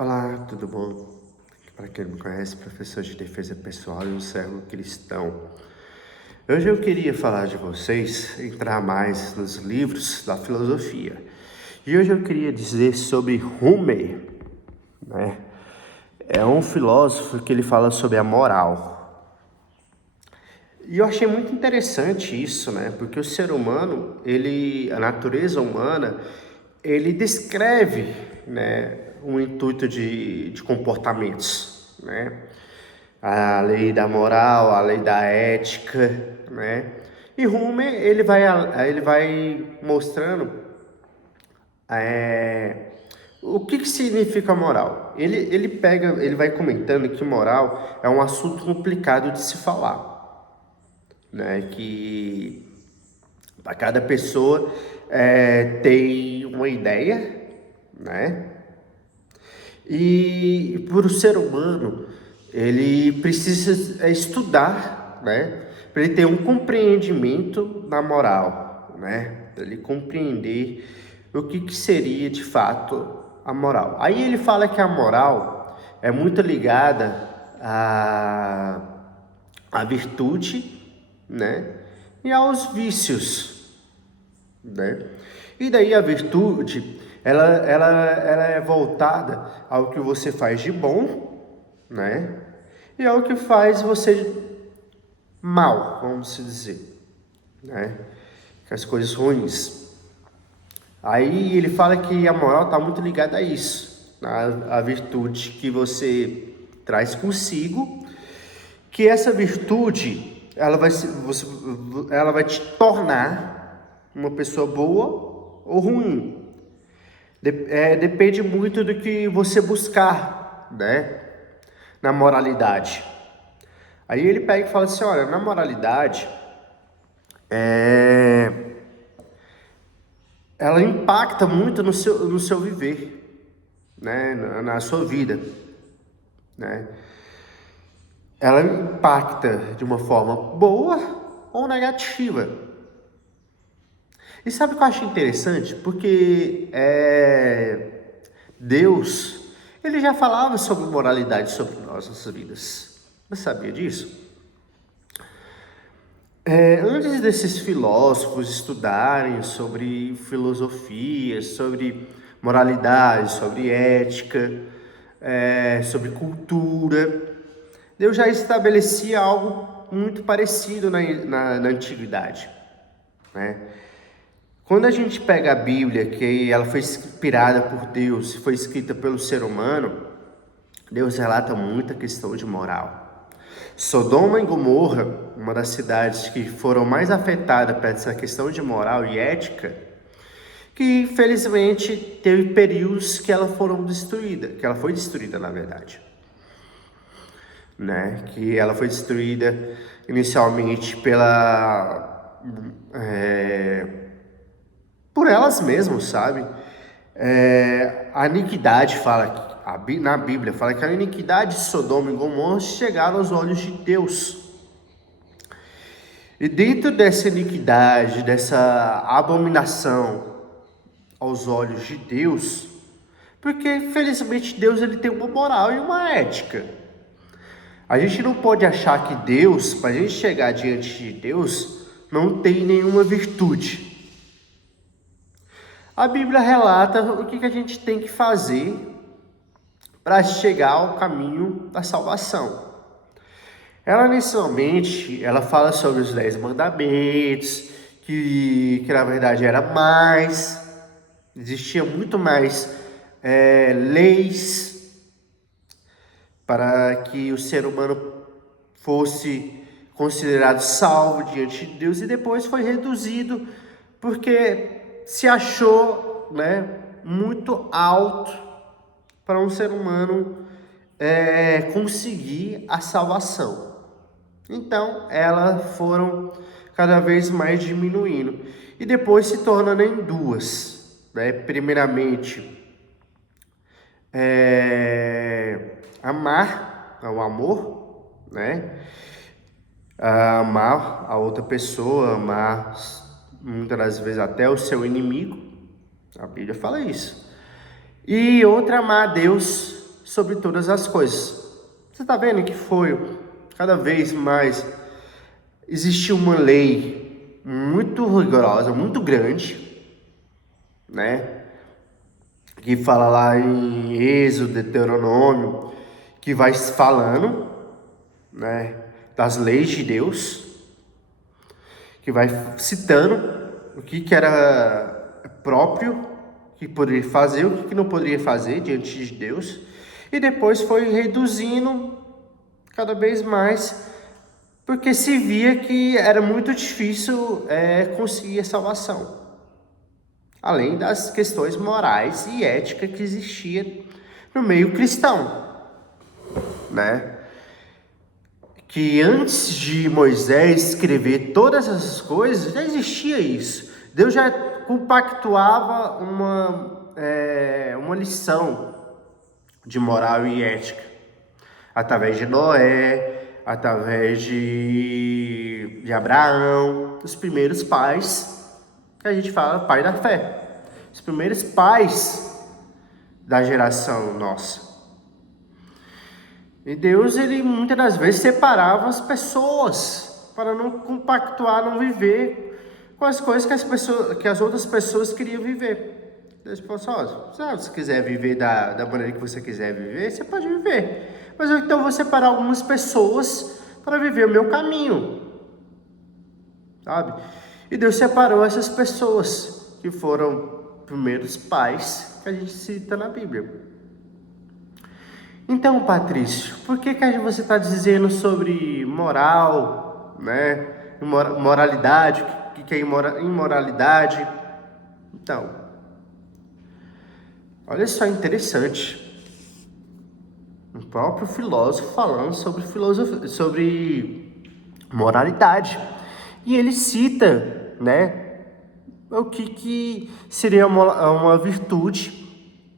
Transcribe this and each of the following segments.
Olá, tudo bom? Para quem não me conhece, professor de defesa pessoal e um servo cristão. Hoje eu queria falar de vocês, entrar mais nos livros da filosofia. E hoje eu queria dizer sobre Hume, né? É um filósofo que ele fala sobre a moral. E eu achei muito interessante isso, né? Porque o ser humano, a natureza humana, ele descreve, né, um intuito de comportamentos, né? A lei da moral, a lei da ética, né? E Hume, ele vai mostrando o que significa moral. Ele vai comentando que moral é um assunto complicado de se falar, né? Que para cada pessoa tem uma ideia, né? E para o ser humano, ele precisa estudar, né? Para ele ter um compreendimento da moral, né? Para ele compreender o que seria de fato a moral. Aí ele fala que a moral é muito ligada à virtude, né? E aos vícios, né? E daí a virtude, ela é voltada ao que você faz de bom, né? E ao que faz você mal, vamos dizer, né? Que as coisas ruins. Aí ele fala que a moral está muito ligada a isso, a virtude que você traz consigo, que essa virtude ela vai te tornar uma pessoa boa ou ruim. Depende muito do que você buscar, né? Na moralidade. Aí ele pega e fala assim, olha, na moralidade, ela impacta muito no seu viver, né? Na sua vida, né? Ela impacta de uma forma boa ou negativa. E sabe o que eu acho interessante? Porque Deus, ele já falava sobre moralidade sobre nossas vidas. Você sabia disso? Antes desses filósofos estudarem sobre filosofia, sobre moralidade, sobre ética, sobre cultura, Deus já estabelecia algo muito parecido na antiguidade, né? Quando a gente pega a Bíblia, que ela foi inspirada por Deus, foi escrita pelo ser humano, Deus relata muita questão de moral. Sodoma e Gomorra, uma das cidades que foram mais afetadas por essa questão de moral e ética, que infelizmente teve períodos que ela foi destruída na verdade, né? Que ela foi destruída inicialmente por elas mesmas, sabe? A iniquidade na Bíblia fala que a iniquidade de Sodoma e Gomorra chegaram aos olhos de Deus. E dentro dessa iniquidade, dessa abominação aos olhos de Deus, porque infelizmente Deus ele tem uma moral e uma ética. A gente não pode achar que Deus, para a gente chegar diante de Deus, não tem nenhuma virtude. A Bíblia relata o que a gente tem que fazer para chegar ao caminho da salvação. Ela inicialmente, ela fala sobre os 10 mandamentos, que na verdade existia muito mais leis para que o ser humano fosse considerado salvo diante de Deus, e depois foi reduzido porque se achou, né, muito alto para um ser humano conseguir a salvação. Então, elas foram cada vez mais diminuindo e depois se tornando em duas, né? Primeiramente, amar, o amor, né? Amar a outra pessoa, amar muitas das vezes até o seu inimigo. A Bíblia fala isso. E outra, amar a Deus sobre todas as coisas. Você está vendo que foi cada vez mais existiu uma lei muito rigorosa, muito grande, né? Que fala lá em Êxodo, Deuteronômio, que vai falando, né, das leis de Deus, que vai citando o que era próprio, que poderia fazer, o que não poderia fazer diante de Deus, e depois foi reduzindo cada vez mais, porque se via que era muito difícil conseguir a salvação. Além das questões morais e éticas que existia no meio cristão, né? Que antes de Moisés escrever todas essas coisas, já existia isso. Deus já compactuava uma lição de moral e ética, através de Noé, através de Abraão, os primeiros pais, que a gente fala pai da fé, os primeiros pais da geração nossa. E Deus, ele muitas das vezes separava as pessoas para não compactuar, não viver com as coisas que as outras pessoas queriam viver. Deus falou assim, se você quiser viver da maneira que você quiser viver, você pode viver. Mas eu então vou separar algumas pessoas para viver o meu caminho, sabe? E Deus separou essas pessoas que foram primeiros pais que a gente cita na Bíblia. Então, Patrício, por que você está dizendo sobre moral, né? Moralidade, o que é imoralidade? Então, olha só, interessante. O próprio filósofo falando sobre moralidade. E ele cita, né, o que seria uma virtude,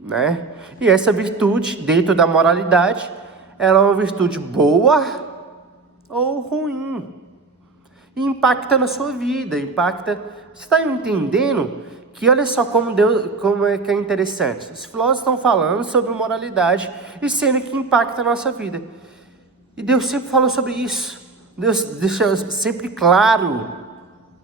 né? E essa virtude, dentro da moralidade, ela é uma virtude boa ou ruim. E impacta na sua vida, impacta... Você está entendendo que olha só como é que é interessante. Os filósofos estão falando sobre moralidade e sendo que impacta a nossa vida. E Deus sempre falou sobre isso. Deus deixa sempre claro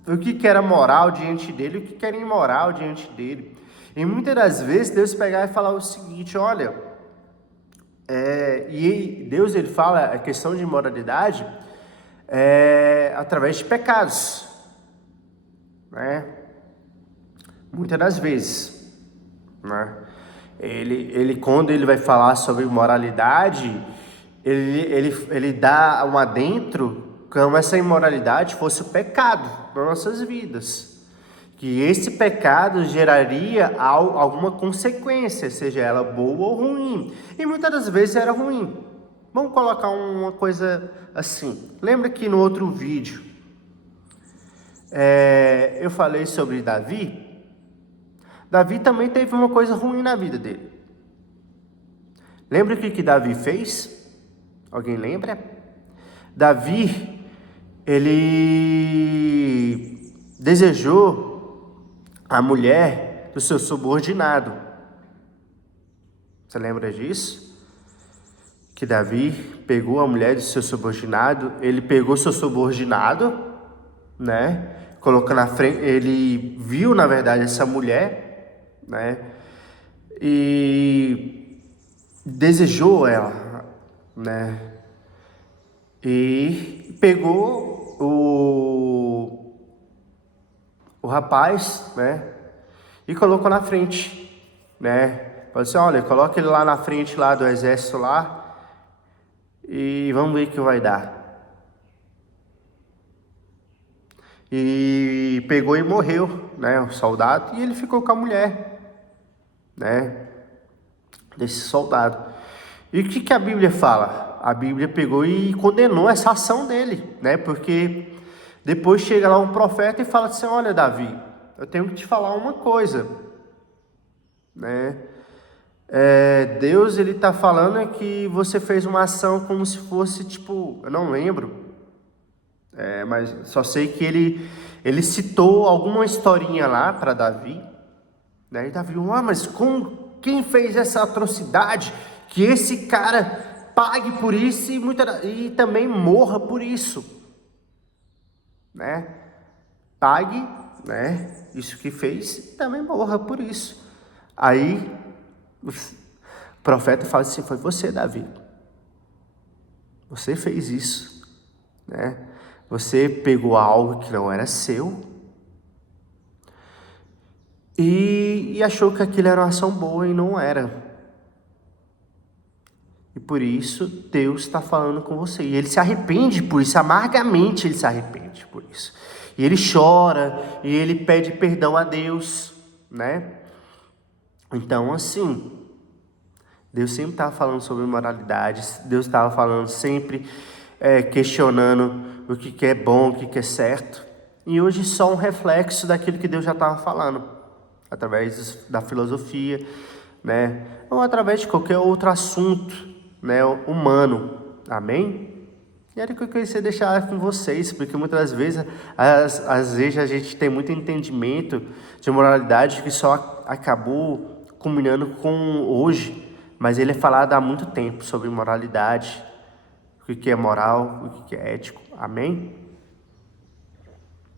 o que era moral diante dele, o que era imoral diante dele. E muitas das vezes Deus pegava e falava o seguinte, olha, e Deus ele fala a questão de imoralidade através de pecados, né? Muitas das vezes, né? Ele quando ele vai falar sobre moralidade, ele dá um adentro como essa imoralidade fosse o pecado nas nossas vidas. Que esse pecado geraria alguma consequência, seja ela boa ou ruim. E muitas das vezes era ruim. Vamos colocar uma coisa assim. Lembra que no outro vídeo eu falei sobre Davi? Davi também teve uma coisa ruim na vida dele. Lembra o que Davi fez? Alguém lembra? Davi, ele desejou a mulher do seu subordinado. Você lembra disso? Que Davi pegou a mulher do seu subordinado, ele pegou seu subordinado, né? Colocou na frente, ele viu na verdade essa mulher, né? E desejou ela, né? E pegou o rapaz, né? E colocou na frente, né? Falou assim, olha, coloca ele lá na frente lá do exército lá e vamos ver o que vai dar. E pegou e morreu, né? O soldado, e ele ficou com a mulher, né? Desse soldado. E o que a Bíblia fala? A Bíblia pegou e condenou essa ação dele, né? Porque depois chega lá um profeta e fala assim, olha Davi, eu tenho que te falar uma coisa, né? Deus, ele tá falando que você fez uma ação como se fosse, tipo, eu não lembro, mas só sei que ele citou alguma historinha lá para Davi, né? E Davi, mas quem fez essa atrocidade? que esse cara pague por isso e também morra por isso, né? Pague, né? Isso que fez e também morra por isso. Aí o profeta fala assim: foi você, Davi. Você fez isso, né? Você pegou algo que não era seu e achou que aquilo era uma ação boa e não era. E por isso Deus está falando com você. E ele se arrepende por isso, amargamente ele se arrepende por isso. E ele chora, e ele pede perdão a Deus, né? Então, assim, Deus sempre estava falando sobre moralidade, Deus estava falando sempre, questionando o que é bom, o que é certo. E hoje só um reflexo daquilo que Deus já estava falando, através da filosofia, né? Ou através de qualquer outro assunto, né, humano. Amém? E era o que eu queria deixar com vocês, porque muitas vezes, às vezes a gente tem muito entendimento de moralidade que só acabou culminando com hoje, mas ele é falado há muito tempo sobre moralidade, o que é moral, o que é ético. Amém?